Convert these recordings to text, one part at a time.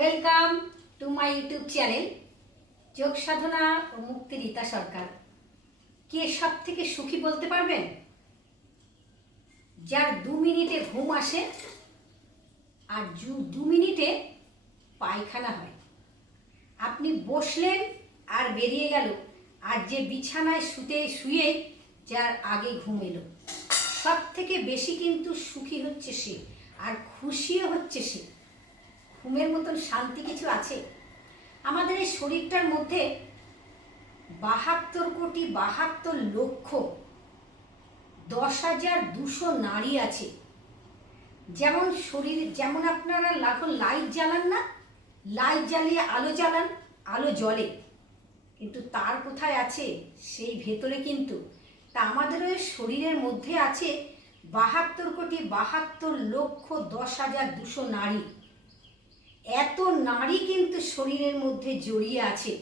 Welcome to my YouTube channel Yog Sadhana ও মুক্তি রীতা সরকার কে সব থেকে সুখী বলতে পারবেন? যার দু মিনিটে ঘুম আসে আর দু মিনিটে পায়খানা হয়। আপনি বসলেন আর বেরিয়ে গেল, আর যে বিছানায় শুতে, শুয়ে যার আগে ঘুম এলো। সব থেকে বেশি কিন্তু সুখী হচ্ছে সে, আর খুশিও হচ্ছে সে। ঘুমের মতন শান্তি কিছু আছে? আমাদের এই শরীরটার মধ্যে বাহাত্তর কোটি বাহাত্তর লক্ষ দশ হাজার দুশো নারী আছে। যেমন শরীর, যেমন আপনারা এখন লাইট জ্বালান না, লাইট জ্বালিয়ে আলো জ্বালান, আলো জ্বলে। কিন্তু তার কোথায় আছে? সেই ভেতরে কিন্তু। তা আমাদের ওই শরীরের মধ্যে আছে বাহাত্তর কোটি বাহাত্তর লক্ষ দশ হাজার দুশো নারী। এত নারী কিন্তু শরীরের মধ্যে জড়িয়ে আছে,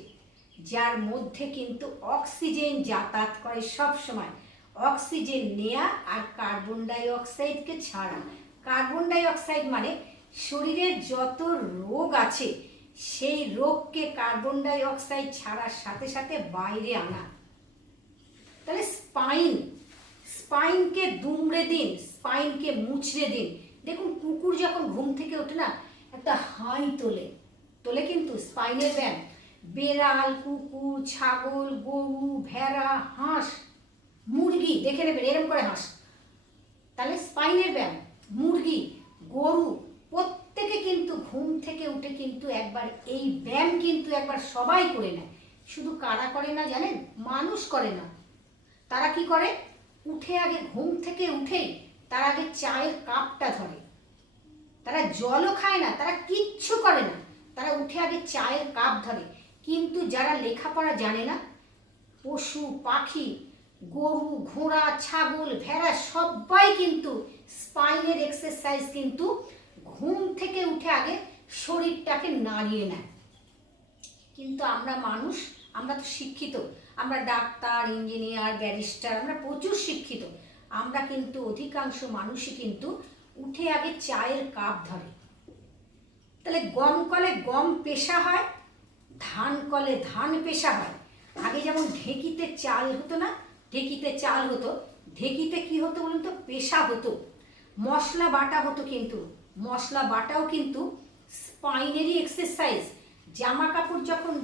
যার মধ্যে কিন্তু অক্সিজেন যাতায়াত করে সব সময়। অক্সিজেন নেয়া আর কার্বন ডাই অক্সাইডকে ছাড়া। কার্বন ডাই অক্সাইড মানে শরীরের যত রোগ আছে, সেই রোগকে কার্বন ডাই অক্সাইড ছাড়ার সাথে সাথে বাইরে আনা। তাহলে স্পাইন, স্পাইনকে দুমড়ে দিন, স্পাইনকে মুচড়ে দিন। দেখুন, কুকুর যখন ঘুম থেকে ওঠে না একটা হাই তোলে। তোলে কিন্তু স্পাইনের ব্যায়াম বেড়াল, কুকুর, ছাগল, গরু, ভেড়া, হাঁস, মুরগি, দেখে নেবেন এরকম করে হাঁস। তাহলে স্পাইনের ব্যায়াম মুরগি, গরু, প্রত্যেকে কিন্তু ঘুম থেকে উঠে কিন্তু একবার এই ব্যায়াম কিন্তু একবার সবাই করে নেয়। শুধু কারা করে না জানেন? মানুষ করে না। তারা কি করে? উঠে আগে ঘুম থেকে উঠেই তার আগে চায়ের কাপটা ধরে। তারা জলও খায় না, তারা কিচ্ছু করে না। তারা উঠে আগে চায়ের কাপ ধরে। কিন্তু যারা লেখাপড়া জানে না, পশু, পাখি, গরু, ঘোড়া, ছাগল, ভেড়া, সবাই কিন্তু স্পাইনের এক্সারসাইজ কিন্তু ঘুম থেকে উঠে আগে শরীরটাকে নাড়িয়ে নেয়। কিন্তু আমরা মানুষ, আমরা তো শিক্ষিত। আমরা ডাক্তার ইঞ্জিনিয়ার ব্যারিস্টার আমরা প্রচুর শিক্ষিত। আমরা কিন্তু অধিকাংশ মানুষই কিন্তু উঠে আগে চায়ের কাপ ধরে। তাহলে গম কলে গম পেশা হয়, ধান কলে ধান পেশা হয়। আগে যেমন ঢেকিতে চাল হতো না, ঢেকিতে চাল হতো। ঢেকিতে কি হতো বলুন তো? পেশা হতো। মশলা বাটা হতো কিন্তু। মশলা বাটাও কিন্তু স্পাইনেরই এক্সারসাইজ জামা কাপড় যখন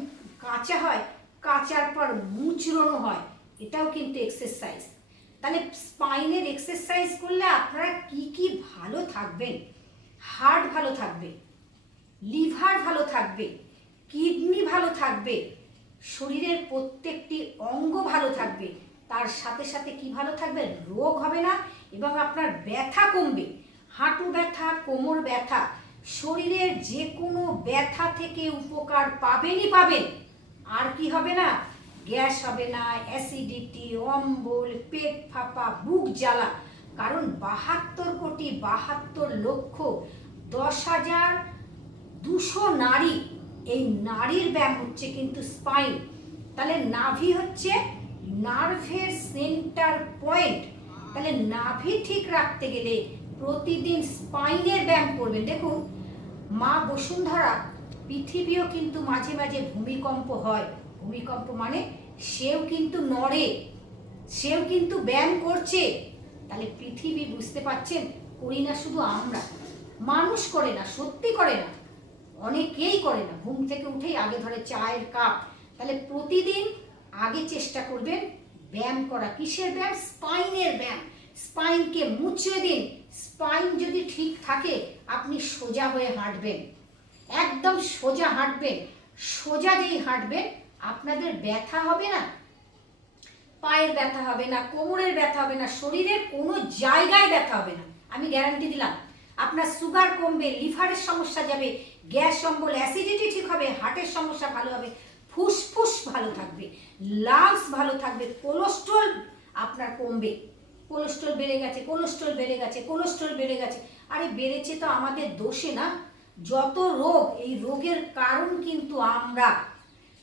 কাঁচা হয়, কাচার পর মুচড়ানো হয়, এটাও কিন্তু এক্সারসাইজ তাহলে স্পাইনের এক্সারসাইজ করলে আপনারা কি কি ভালো থাকবেন হার্ট ভালো থাকবে লিভার ভালো থাকবে কিডনি ভালো থাকবে, শরীরের প্রত্যেকটি অঙ্গ ভালো থাকবে, তার সাথে সাথে কি ভালো থাকবে? রোগ হবে না এবং আপনার ব্যথা কমবে। হাঁটু ব্যথা, কোমর ব্যথা, শরীরের যে কোনো ব্যথা থেকে উপকার পাবেনই পাবেন। আর কি হবে না? গ্যাস হবে না অ্যাসিডিটি অম্বল, পেট ফাঁপা, বুক জ্বালা। কারণ বাহাত্তর কোটি বাহাত্তর লক্ষ দশ হাজার দুশো নারী, এই নারীর ব্যায়াম হচ্ছে কিন্তু স্পাইন তাহলে নাভি হচ্ছে নার্ভের সেন্টার পয়েন্ট তাহলে নাভি ঠিক রাখতে গেলে প্রতিদিন স্পাইনের ব্যায়াম করবেন। দেখুন, মা বসুন্ধরা, পৃথিবীও কিন্তু মাঝে মাঝে ভূমিকম্প হয়। ভূমিকম্প মানে সেও কিন্তু নড়ে, সেও কিন্তু ব্যায়াম করছে। তাহলে পৃথিবী বুঝতে পারছেন, করি না শুধু আমরা। মানুষ করে না, সত্যি করে না। অনেকেই করে না, ঘুম থেকে উঠেই আগে ধরে চায়ের কাপ। তাহলে প্রতিদিন আগে চেষ্টা করবেন ব্যায়াম করা। কিসের ব্যায়াম? স্পাইনের ব্যায়াম। স্পাইনকে মুচড়ে দিন। স্পাইন যদি ঠিক থাকে, আপনি সোজা হয়ে হাঁটবেন। একদম সোজা হাঁটবেন। সোজা যেই হাঁটবেন আপনাদের ব্যথা হবে না? পায়ের ব্যথা হবে না, কোমরের ব্যথা হবে না, শরীরের কোনো জায়গায় ব্যথা হবে না। আমি গ্যারান্টি দিলাম, আপনার সুগার কমবে লিভারের সমস্যা যাবে, গ্যাস, অম্বল অ্যাসিডিটি ঠিক হবে হার্টের সমস্যা ভালো হবে, ফুসফুস ভালো থাকবে লাংস ভালো থাকবে কোলেস্ট্রল আপনার কমবে। কোলেস্ট্রল বেড়ে গেছে কোলেস্ট্রল বেড়ে গেছে কোলেস্ট্রল বেড়ে গেছে। আরে বেড়েছে তো আমাদের দোষে না, যত রোগ, এই রোগের কারণ কিন্তু আমরা।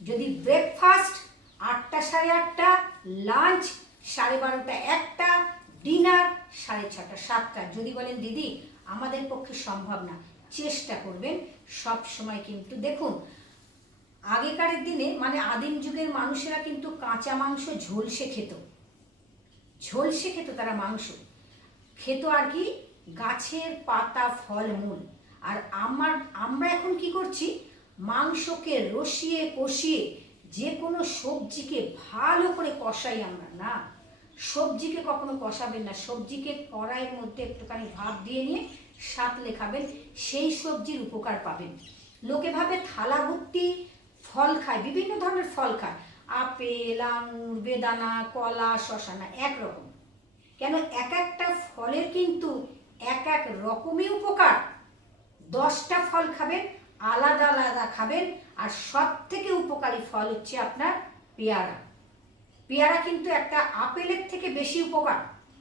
যদি ব্রেকফাস্ট আটটা সাড়ে আটটা লাঞ্চ সাড়ে বারোটা একটা ডিনার সাড়ে ছটা, সাতটা। যদি বলেন, দিদি, আমাদের পক্ষে সম্ভব না। চেষ্টা করবেন। সব সময় কিন্তু দেখুন আগেকারের দিনে মানে আদিম যুগের মানুষেরা কিন্তু কাঁচা মাংস ঝোলসে খেত। ঝোলসে খেত তারা মাংস। খেত আর কি গাছের পাতা, ফলমূল। আর আমার, আমরা এখন কি করছি? মাংসকে রসিয়ে কষিয়ে যে কোনো সবজিকে ভালো করে কষাই আমরা, না? সবজিকে কখনো কষাবেন না। সবজিকে কড়াইয়ের মধ্যে একটুখানি ভাত দিয়ে নিয়ে সাতলে খাবেন, সেই সবজির উপকার পাবেন। লোকে ভাবে থালা ভর্তি ফল খায়, বিভিন্ন ধরনের ফল খায়। আপেল, আঙুর, বেদানা, কলা, শশানা একরকম। কেন এক একটা ফলের কিন্তু এক এক রকমই উপকার। দশটা ফল খাবেন আলাদা আলাদা খাবেন, আর সব থেকে উপকারী ফল হচ্ছে আপনার পেয়ারা। পেয়ারা কিন্তু একটা আপেলের থেকে বেশি উপকার।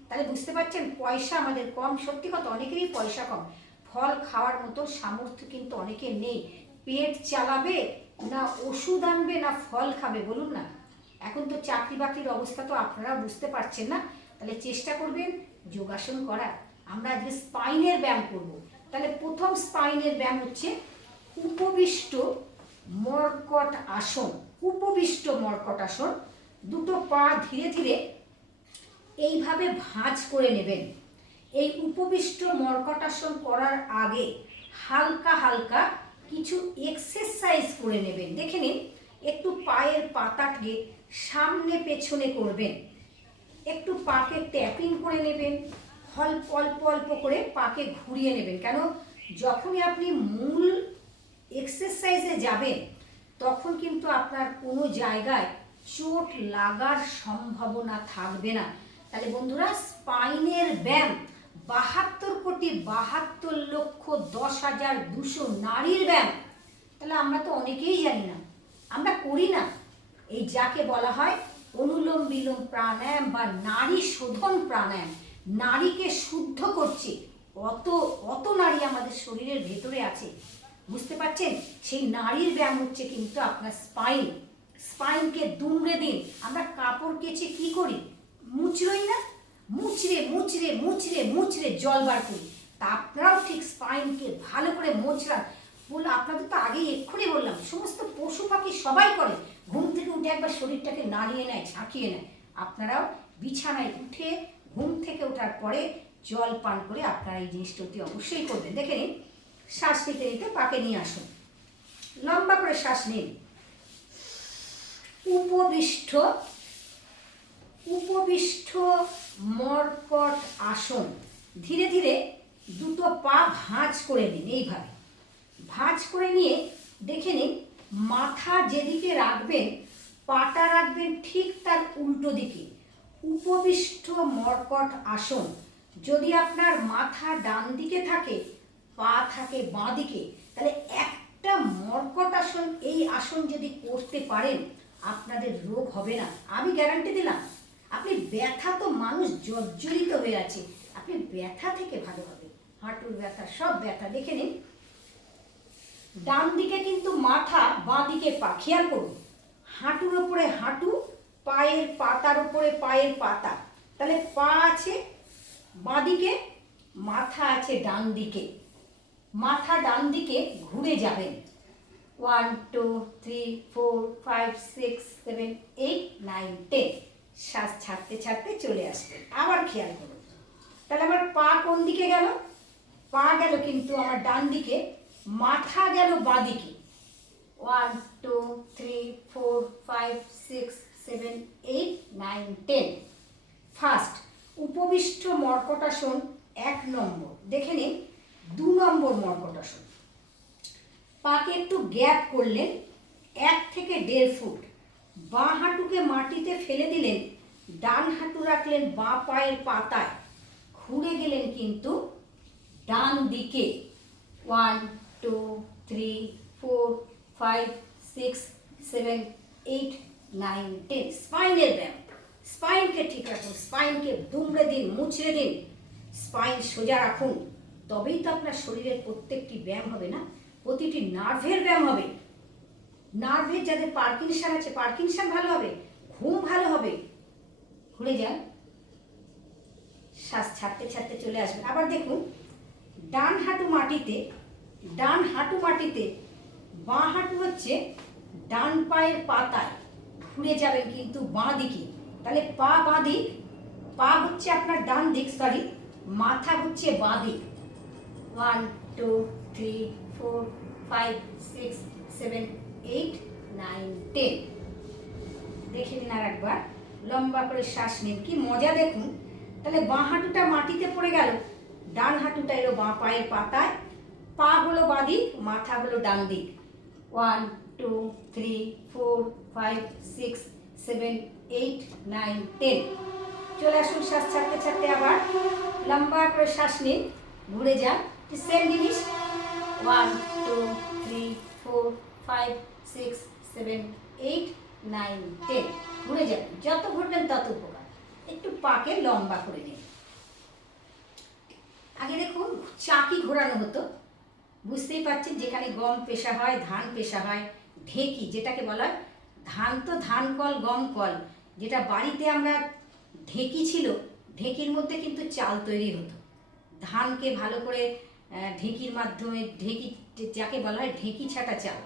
তাহলে বুঝতে পারছেন, পয়সা আমাদের কম। সত্যি কথা, অনেকেরই পয়সা কম। ফল খাওয়ার মতো সামর্থ্য কিন্তু অনেকের নেই। পেট চালাবে না, ওষুধ আনবে না, ফল খাবে, বলুন না। এখন তো চাকরি বাকরির অবস্থা তো আপনারা বুঝতে পারছেন না। তাহলে চেষ্টা করবেন যোগাসন করার। আমরা আজকে স্পাইনের ব্যায়াম করব। তাহলে প্রথম স্পাইনের ব্যায়াম হচ্ছে উপবিষ্ট মর্কট আসন, উপবিষ্ট মর্কট আসন, দুটো পা ধীরে ধীরে এইভাবে ভাঁজ করে নেবেন। এই উপবিষ্ট মর্কটাসন করার আগে হালকা হালকা কিছু এক্সারসাইজ করে নেবেন। দেখে নিন, একটু পায়ের পাতাকে সামনে পেছনে করবেন। একটু পাকে ট্যাপিং করে নেবেন, অল্প অল্প অল্প করে পাকে ঘুরিয়ে নেবেন। কেন? যখনই আপনি মূল এক্সারসাইজে যাবেন, তখন কিন্তু আপনার কোনো জায়গায় চোট লাগার সম্ভাবনা থাকবে না। তাহলে বন্ধুরা স্পাইনের ব্যায়াম বাহাত্তর কোটি বাহাত্তর লক্ষ দশ হাজার দুশো নারীর ব্যায়াম। তাহলে আমরা তো অনেকেই জানি না, আমরা করি না। এই যাকে বলা হয় অনুলোম বিলোম প্রাণায়াম বা নারী শোধন প্রাণায়াম। নারীকে শুদ্ধ করছে। অত অত নারী আমাদের শরীরের ভেতরে আছে। বুঝতে পারছেন? সেই নারীর ব্যায়াম হচ্ছে কিন্তু আপনার স্পাইন স্পাইনকে দুমড়ে দিন। আমরা কাপড় কেচে কি করি? মুচড়ই না? মুচড়ে মুচড়ে মুচড়ে মুচড়ে জল বার করি। তা আপনারাও ঠিক স্পাইনকে ভালো করে মোচড়ান। বলল আপনাদের তো আগেই এক্ষুনি বললাম, সমস্ত পশু পাখি সবাই করে। ঘুম থেকে উঠে একবার শরীরটাকে নাড়িয়ে নেয়, ঝাঁকিয়ে নেয়। আপনারাও বিছানায় উঠে ঘুম থেকে ওঠার পরে জল পান করে আপনারা এই জিনিসটা অতি অবশ্যই করবেন। দেখে নিন শ্বাস নিতে নিতে পাকে নিয়ে আসুন। লম্বা করে শ্বাস নিন। উপবিষ্ট উপবিষ্ট মর্কট আসন। ধীরে ধীরে দুটো পা ভাঁজ করে নিন এইভাবে। ভাঁজ করে নিয়ে দেখে নিন, মাথা যেদিকে রাখবেন, পাটা রাখবেন ঠিক তার উল্টো দিকে। উপবিষ্ট মর্কট আসন। যদি আপনার মাথা ডান দিকে থাকে পা থাকে বাঁ দিকে তাহলে একটা মর্কট আসন, এই আসন যদি করতে পারেন, আপনাদের রোগ হবে না। আমি গ্যারান্টি দিলাম, আপনি ব্যথা তো মানুষ, জর্জরিত হয়ে আছে, আপনি ব্যথা থেকে ভালো হবে। হাঁটুর ব্যথা, সব ব্যথা। দেখে নিন। ডান দিকে কিন্তু মাথা বাঁ দিকে পা। খেয়াল করুন, হাঁটুর ওপরে হাঁটু, পায়ের পাতার উপরে পায়ের পাতা। তাহলে পা আছে বাঁ দিকে মাথা আছে ডান দিকে মাথা ডান দিকে ঘুরে যাবেন। One two three four five six seven eight nine ten শ্বাস ছাড়তে ছাড়তে চলে আসবে। আবার খেয়াল করুন। তাহলে আমার পা কোন দিকে গেল? পা গেল কিন্তু আমার ডান দিকে, মাথা গেল বাঁ দিকে। One two three four five six seven eight nine ten first উপবিষ্ট মর্কটাসন এক নম্বর। দেখে নিন। দু নম্বর মর্কটাসন পাকে একটু গ্যাপ করলেন এক থেকে দেড় ফুট, বাঁ হাঁটুকে মাটিতে ফেলে দিলেন, ডান হাঁটু রাখলেন বাঁ পায়ের পাতায়, ঘুরে গেলেন কিন্তু ডান দিকে। One two three four five six seven eight nine ten স্পাইনের ব্যায়াম। স্পাইনকে ঠিক রাখুন স্পাইনকে দুমড়ে দিন মুচড়ে দিন। স্পাইন সোজা রাখুন। তবেই তো আপনার শরীরের প্রত্যেকটি ব্যায়াম হবে না? প্রতিটি নার্ভের ব্যায়াম হবে। নার্ভের যাদের পার্কিনসান আছে, পার্কিনসান ভালো হবে, ঘুম ভালো হবে। ঘুরে যান। শ্বাস ছাড়তে ছাড়তে চলে আসবেন। আবার দেখুন, ডান হাঁটু মাটিতে, ডান হাঁটু মাটিতে, বাঁ হাঁটু হচ্ছে ডান পায়ের পাতায়। ঘুরে যাবেন কিন্তু বাঁ দিকে। তাহলে পা বাঁ দিক, পা হচ্ছে আপনার ডান দিক সরি মাথা হচ্ছে বাঁ দিক। One two three four five six seven eight nine ten দেখে নিন আর একবার। লম্বা করে শ্বাস নিন। কি মজা দেখুন। তাহলে বাঁ হাঁটুটা মাটিতে পড়ে গেল। ডান হাঁটুটা এলো বাঁ পায়ের পাতায়। পা হলো বাঁ দিক, মাথা হলো ডান দিক। One two three four five six seven eight nine ten চলে আসুন শ্বাস ছাড়তে ছাড়তে আবার। লম্বা করে শ্বাস নিন। ঘুরে যান। সেম জিনিস one two three four five six seven eight nine ten ঘুরে যাবেন, যত ঘুরবেন তত উপকার। একটু পাকে লম্বা করে নিন। আগে দেখুন চাকি ঘোরানো হতো? বুঝতেই পারছেন, যেখানে গম পেশা হয়, ধান পেশা হয়, ঢেকি, যেটাকে বলা হয়। ধান তো ধান কল, গম কল। যেটা বাড়িতে আমরা ঢেকি ছিল, ঢেকির মধ্যে কিন্তু চাল তৈরি হতো। ধানকে ভালো করে ঢেকির মাধ্যমে, ঢেঁকি যাকে বলা হয় ঢেঁকি ছাটা চাল।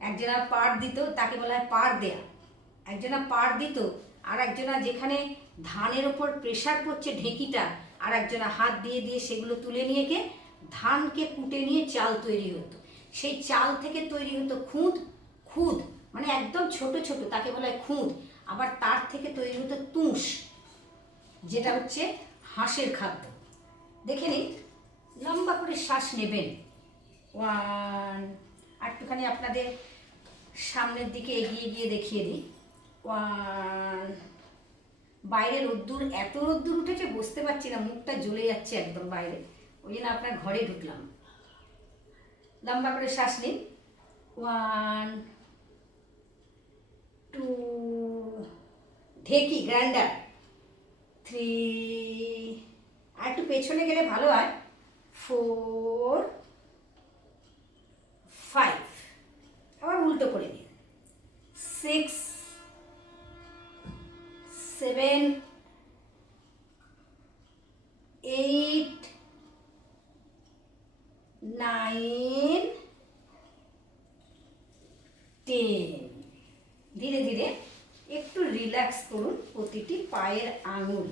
একজনা পাড় দিত, তাকে বলা হয় পাড় দেয়া। একজনা পাড় দিত, আর একজনা যেখানে ধানের ওপর প্রেশার পড়ছে ঢেঁকিটা, আর একজনা হাত দিয়ে দিয়ে সেগুলো তুলে নিয়ে গিয়ে ধানকে কুটে নিয়ে চাল তৈরি হতো। সেই চাল থেকে তৈরি হতো খুঁত খুদ মানে একদম ছোট ছোট, তাকে বলা হয় খুঁত। আবার তার থেকে তৈরি হতো তুষ যেটা হচ্ছে হাঁসের খাদ্য। দেখে নিন লম্বা করে শ্বাস নেবেন। ওয়ান একটুখানি আপনাদের সামনের দিকে এগিয়ে গিয়ে দেখিয়ে দিই। ওয়ান, বাইরে রোদ্দুর, এত রোদ্দুর উঠেছে, বুঝতে পারছি না, মুখটা জ্বলে যাচ্ছে একদম বাইরে। ওই জন্য আপনার ঘরে ঢুকলাম। লম্বা করে শ্বাস নিন। ওয়ান, টু, ঢেকি, গ্রাইন্ডার। থ্রি, আর একটু পেছনে গেলে ভালো হয়। ফোর ফাইভ আবার উল্টো করে দিন six seven eight nine ten ধীরে ধীরে একটু রিল্যাক্স করুন প্রতিটি পায়ের আঙুল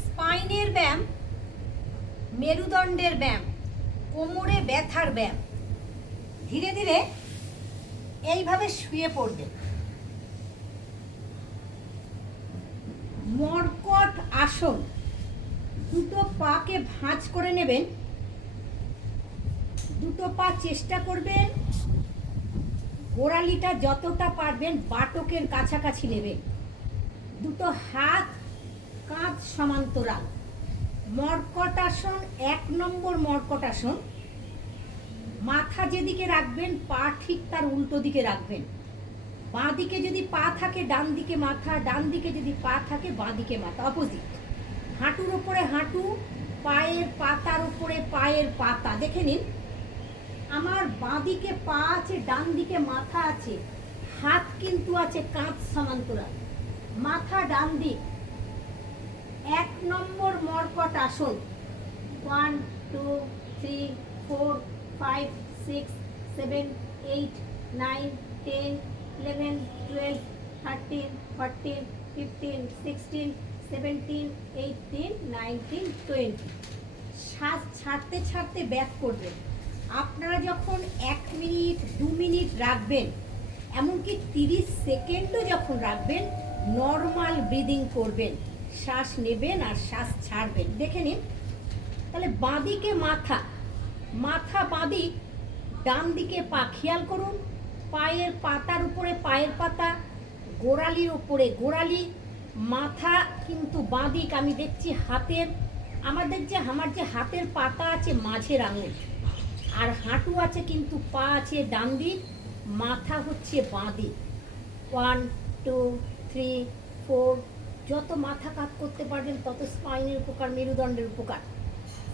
স্পাইনের ব্যায়াম, মেরুদণ্ডের ব্যায়াম, কোমরে ব্যথার ব্যায়াম। ধীরে ধীরে এইভাবে শুয়ে পড়বেন মর্কট আসন দুটো পাকে ভাঁজ করে নেবেন। দুটো পা চেষ্টা করবেন। গোড়ালিটা যতটা পারবেন বাটকের কাছাকাছি নেবেন। দুটো হাত কাঁধ সমান্তরাল। মর্কট আসন এক নম্বর মর্কট আসন মাথা যেদিকে রাখবেন, পা ঠিক তার উল্টো দিকে রাখবেন। বাঁ দিকে যদি পা থাকে, ডান দিকে মাথা, ডান দিকে যদি পা থাকে, বাঁ দিকে মাথা অপোজিট হাঁটুর ওপরে হাঁটু, পায়ের পাতার উপরে পায়ের পাতা। দেখে নিন, আমার বাঁ দিকে পা আছে, ডান দিকে মাথা আছে, হাত কিন্তু আছে কাঁধ সমান্তরাল। মাথা ডান দিক এক নম্বর মর্কট আসন। One, two, three, four, five, six, seven, eight, nine, ten, eleven, twelve, thirteen, fourteen, fifteen, sixteen, seventeen eighteen nineteen, twenty. শ্বাস ছাড়তে ছাড়তে ব্যাক করবেন। আপনারা যখন এক মিনিট, দু মিনিট রাখবেন, এমনকি তিরিশ সেকেন্ডও যখন রাখবেন, নর্মাল ব্রিদিং করবেন। শ্বাস নেবেন আর শ্বাস ছাড়বেন। দেখে নিন। তাহলে বাঁদিকে মাথা। মাথা বাঁদিক ডান দিকে পা খেয়াল করুন। পায়ের পাতার উপরে পায়ের পাতা, গোড়ালির উপরে গোড়ালি। মাথা কিন্তু বাঁদিক। আমি দেখছি হাতের আমাদের যে আমার যে হাতের পাতা আছে মাঝের আঙুল। আর হাঁটু আছে কিন্তু পা আছে ডান দিক মাথা হচ্ছে বাঁ দিক ওয়ান টু থ্রি ফোর যত মাথা কাত করতে পারবেন, তত স্পাইনের উপকার, মেরুদণ্ডের উপকার।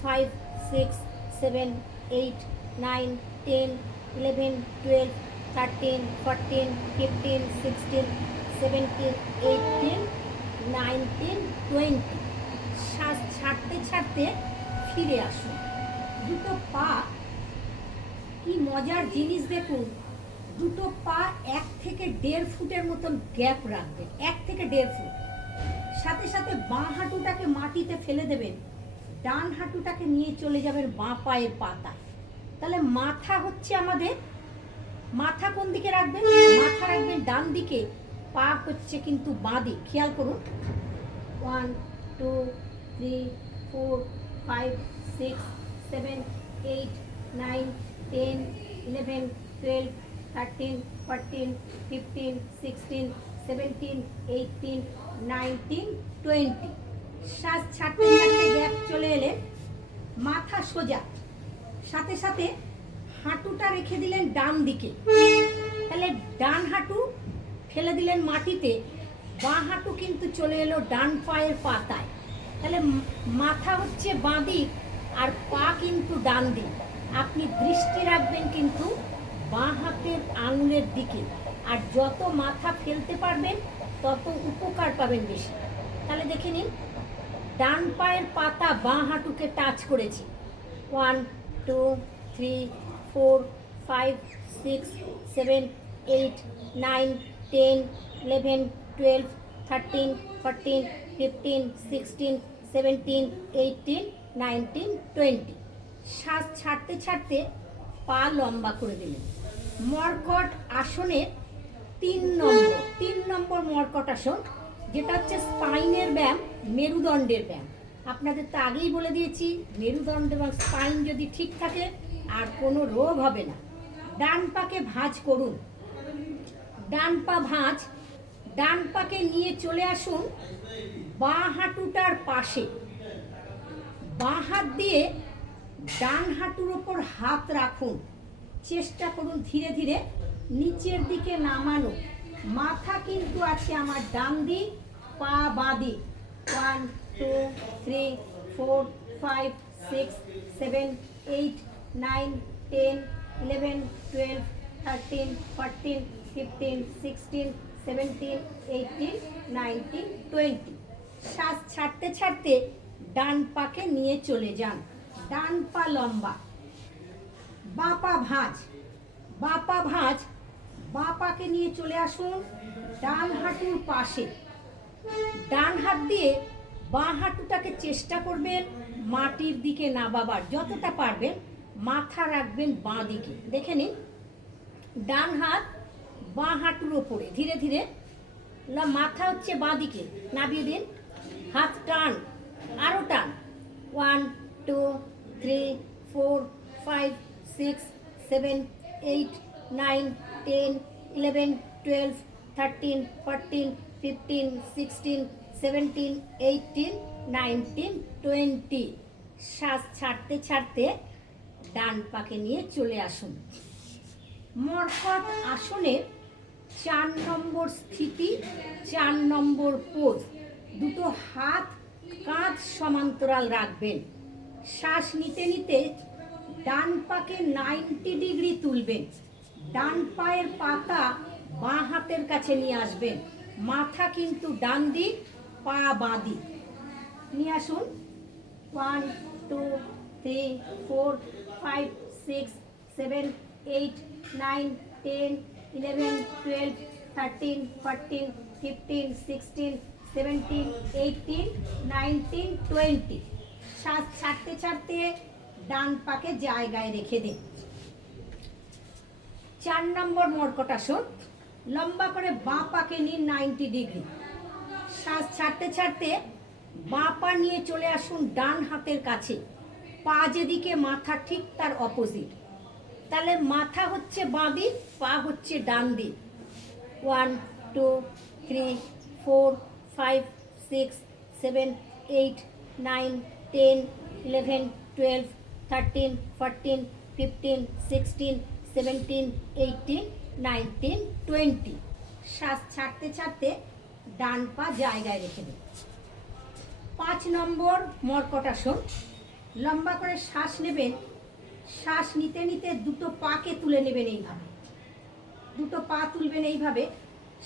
Five six seven eight nine ten eleven twelve thirteen fourteen fifteen sixteen seventeen eighteen nineteen twenty শ্বাস ছাড়তে ছাড়তে ফিরে আসুন। দুটো পা, কি মজার জিনিস দেখুন। দুটো পা এক থেকে দেড় ফুটের মতন গ্যাপ রাখবে। এক থেকে দেড় ফুট। সাথে সাথে বাঁ হাঁটুটাকে মাটিতে ফেলে দেবেন। ডান হাঁটুটাকে নিয়ে চলে যাবেন বাঁ পায়ের পাতায়। তাহলে মাথা হচ্ছে আমাদের, মাথা কোন দিকে রাখবেন? মাথা রাখবেন ডান দিকে, পা হচ্ছে কিন্তু বাঁ দিক। খেয়াল করুন। One, two, three, four, five, six, seven, eight, nine, ten, eleven, twelve, thirteen, fourteen, fifteen, sixteen seventeen eighteen nineteen twenty gap চলে এলে মাথা সোজা। সাথে সাথে হাঁটুটা রেখে দিলেন ডান দিকে। তাহলে ডান হাঁটু ফেলে দিলেন মাটিতে, বাঁ হাঁটু কিন্তু চলে এলো ডান পায়ের পাতায়। তাহলে মাথা হচ্ছে বাঁ দিক আর পা কিন্তু ডান দিক। আপনি দৃষ্টি রাখবেন কিন্তু বাঁ হাতের আঙুলের দিকে। আর যত মাথা ফেলতে পারবেন, তত উপকার পাবেন বেশি। তাহলে দেখে নিন, ডান পায়ের পাতা বাঁ হাঁটুকে টাচ করেছে। One two three four five six seven eight nine ten eleven twelve thirteen fourteen fifteen sixteen seventeen eighteen nineteen twenty শ্বাস ছাড়তে ছাড়তে পা লম্বা করে দিলেন। মর্কট আসনের তিন নম্বর তিন নম্বর মর্কট আসন যেটা হচ্ছে স্পাইনের ব্যায়াম, মেরুদণ্ডের ব্যায়াম। আপনাদের তো আগেই বলে দিয়েছি, মেরুদণ্ড এবং স্পাইন যদি ঠিক থাকে, আর কোনো রোগ হবে না। ডান পাকে ভাঁজ করুন। ডান পা ভাঁজ, ডান পাকে নিয়ে চলে আসুন বাঁ হাঁটুটার পাশে। বাঁ হাত দিয়ে ডান হাঁটুর ওপর হাত রাখুন। চেষ্টা করুন ধীরে ধীরে নিচের দিকে নামানো। মাথা কিন্তু আছে আমার ডান দিক পা বাঁ one two three four five six seven eight nine ten eleven twelve thirteen fourteen fifteen sixteen seventeen eighteen nineteen twenty শ্বাস ছাড়তে ছাড়তে ডান পাকে নিয়ে চলে যান। ডান পা লম্বা। বাপা ভাঁজ। বাপা ভাঁজ, বাপাকে নিয়ে চলে আসুন ডান হাঁটুর পাশে। ডান হাত দিয়ে বাঁ হাঁটুটাকে চেষ্টা করবেন মাটির দিকে নাবাবার যতটা পারবেন মাথা রাখবেন বাঁ দিকে। দেখে নিন ডান হাত বাঁ হাঁটুর ওপরে, ধীরে ধীরে। না, মাথা হচ্ছে বাঁ দিকে, নাবিয়ে দিন। হাত টান আরও টান। One two three four five six, seven, eight, nine, ten, eleven, twelve, thirteen, fourteen, fifteen, sixteen, seventeen, eighteen, nineteen, twenty. শ্বাস ছাড়তে ছাড়তে ডান পাকে নিয়ে চলে আসুন। মর্কট আসনের চার নম্বর স্থিতি, চার নম্বর পোজ। দুটো হাত কাঁধ সমান্তরাল রাখবেন। শ্বাস নিতে নিতে ডান পাকে নাইনটি ডিগ্রি তুলবেন। ডান পায়ের পাতা বাঁ হাতের কাছে নিয়ে আসবেন। মাথা কিন্তু ডান দিক, পা বাঁ দিক। নিয়ে আসুন। One two three four five six seven eight nine ten eleven twelve thirteen fourteen fifteen sixteen seventeen eighteen nineteen twenty শ্বাস ছাড়তে ছাড়তে ডান পাকে জায়গায় রেখে দিন চার নম্বর মর্কটাসন লম্বা করে বাঁ পাকে নিন নাইনটি ডিগ্রি। শ্বাস ছাড়তে ছাড়তে বাঁ পা নিয়ে চলে আসুন ডান হাতের কাছে। পা যেদিকে, মাথা ঠিক তার অপোজিট তাহলে মাথা হচ্ছে বাঁ দিক পা হচ্ছে ডান দিক। One two three four five six seven eight nine ten eleven twelve thirteen fourteen fifteen sixteen seventeen eighteen nineteen twenty শ্বাস ছাড়তে ছাড়তে ডান পা জায়গায় রেখে দিন। পাঁচ নম্বর মর্কটাসন লম্বা করে শ্বাস নেবেন। শ্বাস নিতে নিতে দুটো পাকে তুলে নেবেন এইভাবে। দুটো পা তুলবেন এইভাবে।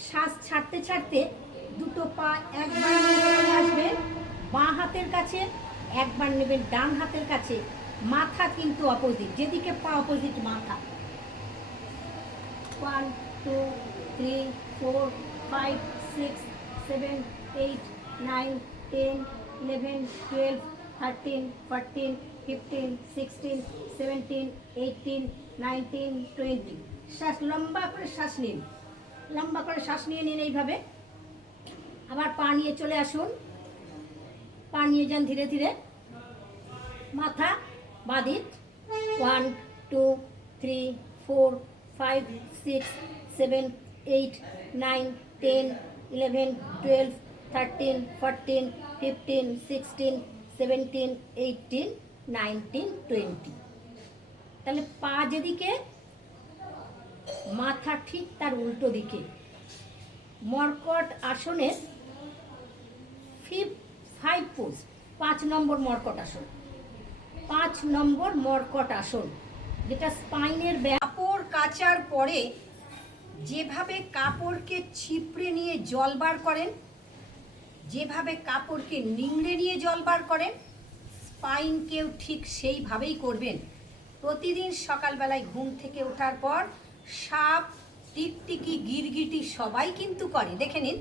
শ্বাস ছাড়তে ছাড়তে দুটো পা একবার আসবেন। বাঁ হাতের কাছে একবার নেবেন, ডান হাতের কাছে মাথা কিন্তু অপোজিট যেদিকে পা অপোজিট মাথা। One two three four five six seven eight nine ten eleven twelve thirteen fourteen fifteen sixteen seventeen eighteen nineteen twenty শ্বাস, লম্বা করে শ্বাস নিন। লম্বা করে শ্বাস নিয়ে নিন এইভাবে। আবার পা নিয়ে চলে আসুন। পা নিয়ে যান ধীরে ধীরে। মাথা বাদিক one, two, three, four, five, six, seven, eight, nine, ten, eleven, twelve, thirteen, fourteen, fifteen, sixteen, seventeen eighteen nineteen, twenty. তাহলে পা যেদিকে, মাথা ঠিক তার উল্টো দিকে। মর্কট আসনের ফিফ ফাইভ পোজ পাঁচ নম্বর মর্কট আসন। পাঁচ নম্বর মর্কট আসন, যেটা স্পাইনের কাপড় কাচার পরে যেভাবে কাপড়কে ছিপড়ে নিয়ে জল বার করেন, যেভাবে কাপড়কে নিংড়ে নিয়ে জল বার করেন, স্পাইনকেও ঠিক সেইভাবেই করবেন। প্রতিদিন সকালবেলায় ঘুম থেকে ওঠার পর সাপ, টিকটিকি, গিরগিটি সবাই কিন্তু করে। দেখে নিন।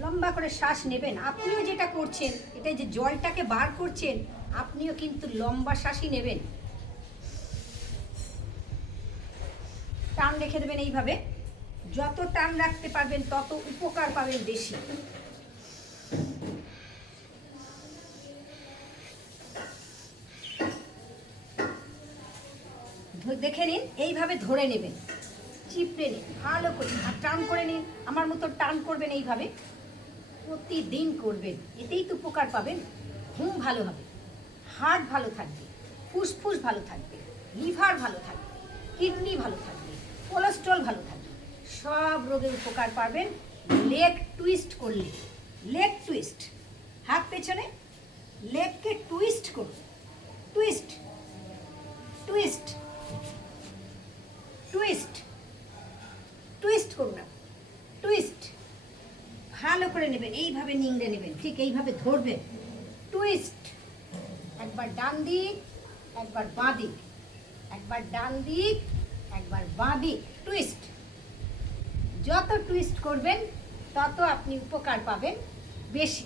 লম্বা করে শ্বাস নেবেন। আপনিও যেটা করছেন এটা যে জলটাকে বার করছেন, আপনিও কিন্তু লম্বা শ্বাসই নেবেন। টান রেখে দেবেন এইভাবে। যত টান রাখতে পারবেন, তত উপকার পাবেন বেশি। দেখে নিন, এইভাবে ধরে নেবেন। চিপড়ে নিন, ভালো করে টান করে নিন। আমার মতো টান করবেন এইভাবে। প্রতিদিন করবেন, এতেই তো উপকার পাবেন। ঘুম ভালো হবে হার্ট ভালো থাকবে, ফুসফুস ভালো থাকবে, লিভার ভালো থাকবে, কিডনি ভালো থাকবে, কোলেস্ট্রল ভালো থাকবে। সব রোগের উপকার পাবেন, লেগ টুইস্ট করলে, লেগ টুইস্ট, হাত পেছনে, লেগকে টুইস্ট করুন, টুইস্ট টুইস্ট টুইস্ট টুইস্ট করুন টুইস্ট। ভালো করে নেবেন, এইভাবে নিংড়ে নেবেন, ঠিক এইভাবে ধরবেন। টুইস্ট একবার ডান দিক, একবার বাঁ দিক। একবার ডান দিক, একবার বাঁ দিক। টুইস্ট যত টুইস্ট করবেন, তত আপনি উপকার পাবেন বেশি।